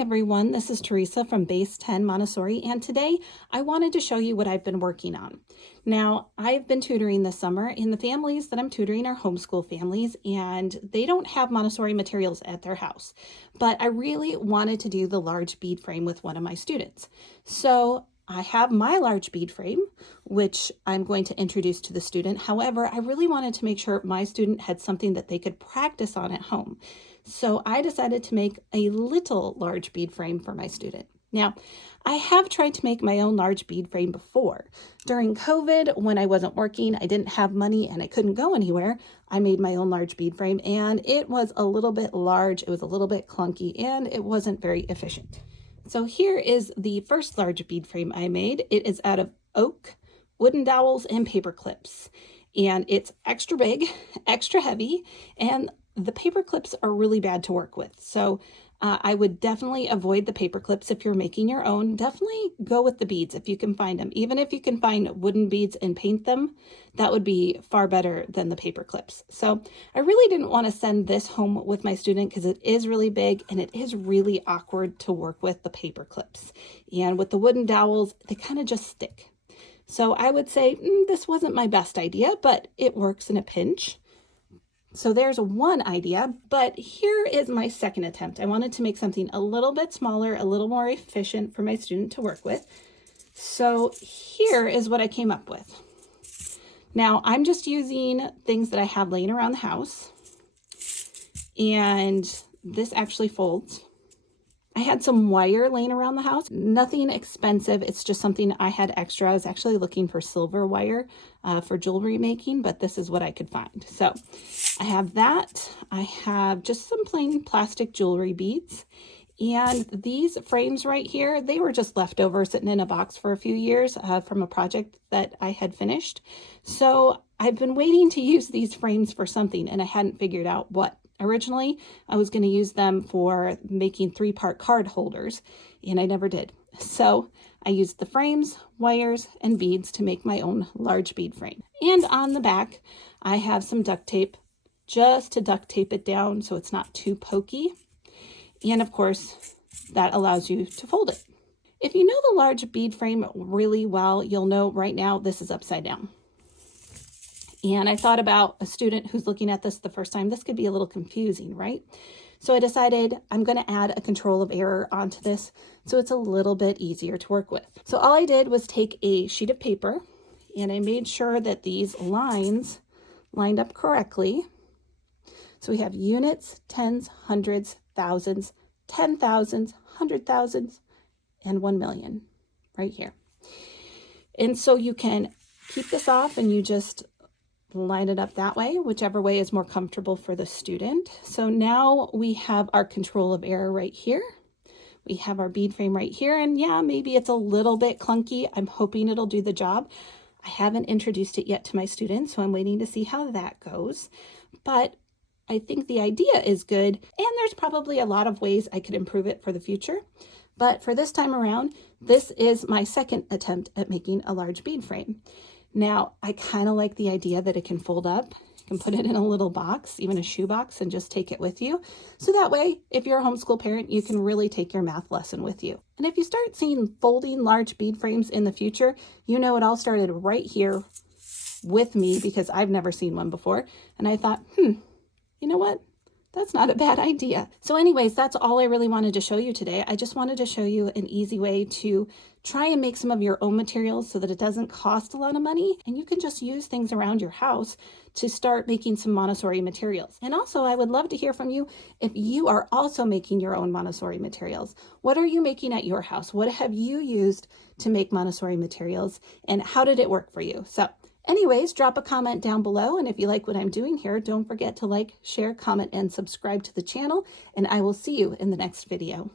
everyone, this is Teresa from Base 10 Montessori, and today I wanted to show you what I've been working on. Now, I've been tutoring this summer, and the families that I'm tutoring are homeschool families, and they don't have Montessori materials at their house. But I really wanted to do the large bead frame with one of my students. So I have my large bead frame, which I'm going to introduce to the student. However, I really wanted to make sure my student had something that they could practice on at home. So I decided to make a little large bead frame for my student. Now, I have tried to make my own large bead frame before. During COVID, when I wasn't working, I didn't have money and I couldn't go anywhere, I made my own large bead frame, and it was a little bit large, it was a little bit clunky, and it wasn't very efficient. So here is the first large bead frame I made. It is out of oak, wooden dowels, and paper clips. And it's extra big, extra heavy, and the paper clips are really bad to work with. So I would definitely avoid the paper clips if you're making your own. Definitely go with the beads if you can find them. Even if you can find wooden beads and paint them, that would be far better than the paper clips. So I really didn't want to send this home with my student because it is really big and it is really awkward to work with the paper clips. And with the wooden dowels, they kind of just stick. So I would say this wasn't my best idea, but it works in a pinch. So there's one idea, but here is my second attempt. I wanted to make something a little bit smaller, a little more efficient for my student to work with. So here is what I came up with. Now I'm just using things that I have laying around the house, and this actually folds. I had some wire laying around the house, nothing expensive. It's just something I had extra. I was actually looking for silver wire for jewelry making, but this is what I could find. So I have that. I have just some plain plastic jewelry beads. And these frames right here, they were just leftover sitting in a box for a few years from a project that I had finished. So I've been waiting to use these frames for something, and I hadn't figured out what. Originally, I was going to use them for making 3-part card holders, and I never did. So I used the frames, wires, and beads to make my own large bead frame. And on the back, I have some duct tape just to duct tape it down so it's not too pokey. And of course, that allows you to fold it. If you know the large bead frame really well, you'll know right now this is upside down. And I thought about a student who's looking at this the first time. This could be a little confusing, right? So I decided I'm going to add a control of error onto this so it's a little bit easier to work with. So all I did was take a sheet of paper, and I made sure that these lines lined up correctly. So we have units, tens, hundreds, thousands, 10,000s, 100,000s, and 1 million right here. And so you can keep this off and you just line it up that way, whichever way is more comfortable for the student. So now we have our control of error right here. We have our bead frame right here, and yeah, maybe it's a little bit clunky. I'm hoping it'll do the job. I haven't introduced it yet to my students, so I'm waiting to see how that goes. But I think the idea is good, and there's probably a lot of ways I could improve it for the future. But for this time around, this is my second attempt at making a large bead frame. Now, I kind of like the idea that it can fold up. You can put it in a little box, even a shoe box, and just take it with you. So that way, if you're a homeschool parent, you can really take your math lesson with you. And if you start seeing folding large bead frames in the future, you know it all started right here with me because I've never seen one before. And I thought, you know what? That's not a bad idea. So anyways, that's all I really wanted to show you today. I just wanted to show you an easy way to try and make some of your own materials so that it doesn't cost a lot of money, and you can just use things around your house to start making some Montessori materials. And also, I would love to hear from you if you are also making your own Montessori materials. What are you making at your house? What have you used to make Montessori materials, and how did it work for you? So anyways, drop a comment down below, and if you like what I'm doing here, don't forget to like, share, comment, and subscribe to the channel, and I will see you in the next video.